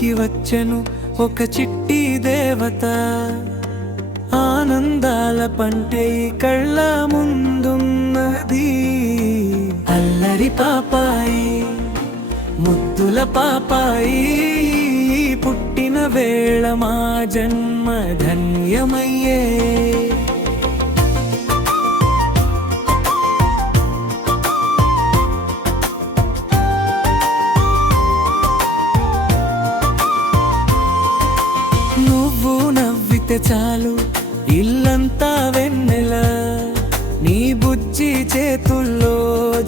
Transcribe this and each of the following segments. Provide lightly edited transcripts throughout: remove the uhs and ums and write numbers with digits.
ఇంటికి వచ్చెను ఒక చిట్టి దేవత. ఆనందాల పంటే కళ్ళ ముందున్నది. అల్లరి పాపాయి, ముద్దుల పాపాయి, పుట్టిన వేళ మా జన్మ ధన్యమయ్యే. నువ్వు నవ్వితే చాలు ఇల్లంతా వెన్నెల, నీ బుజ్జి చేతుల్లో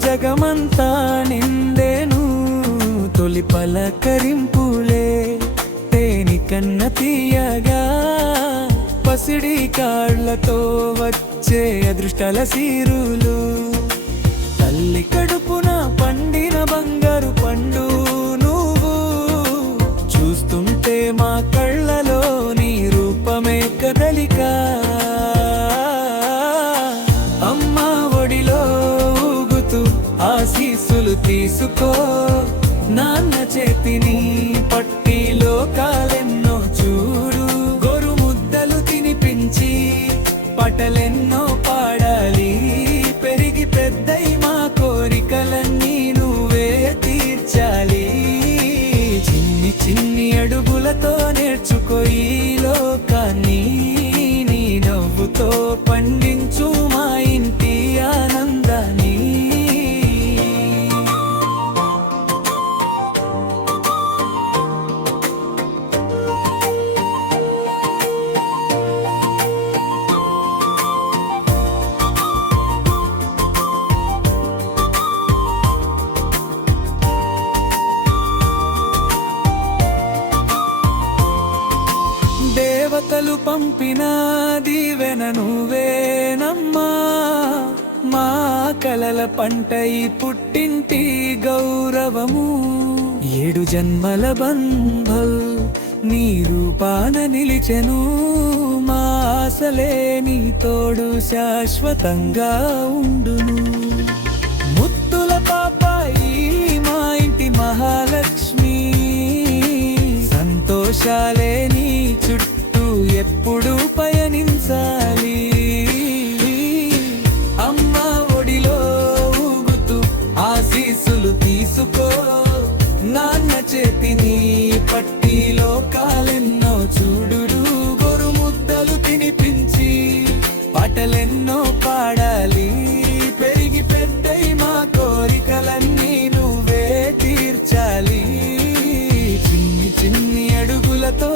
జగమంతా నిండేను. తొలి పలకరింపులే తేని కన్న తీయగా, పసిడి కాళ్ళతో వచ్చే అదృష్టాల సీరులు. తల్లి కడుపున పండిన బంగారు పండు నువ్వు, చూస్తుంటే మా కళ్ళలో నీ రూపమే కదలిక. అమ్మా ఒడిలో ఊగుతూ ఆశీస్సులు తీసుకో, నాన్న చేతిని పట్టిలో కాలెన్నో చూడు. గోరు ముద్దలు తినిపించి పాటలెన్నో పాడాలి, పెరిగి పెద్దై మా కోరికలన్నీ నువ్వే తీర్చాలి. చిన్ని చిన్ని అడుగులతో నేర్చుకో ఈ లోకాన్ని, నీ నవ్వుతో పండించు మా ఇంటి ఆనందాన్ని. దేవతలు పంపిన దీవెన నువ్వేనమ్మా, మా కలల పంట ఈ పుట్టింటి గౌరవము. 7 జన్మల బంధం నీ రూపాన నిలిచెను, మా ఆశలే నీ తోడు శాశ్వతంగా ఉండును. ముత్తుల పాపాయి మా ఇంటి మహాలక్ష్మి, సంతోషాలే నీ చుట్టూ ఎప్పుడు పయనించాలి. అమ్మ ఒడిలో ఊగుతూ ఆశీస్సులు తీసుకో, నాన్న చేతిని పట్టిలో కాలెన్నో చూడుడు. గోరు ముద్దలు తినిపించి పాటలెన్నో పాడాలి, పెరిగి పెద్దై మా కోరికలన్నీ నువ్వే తీర్చాలి. చిన్ని చిన్ని అడుగులతో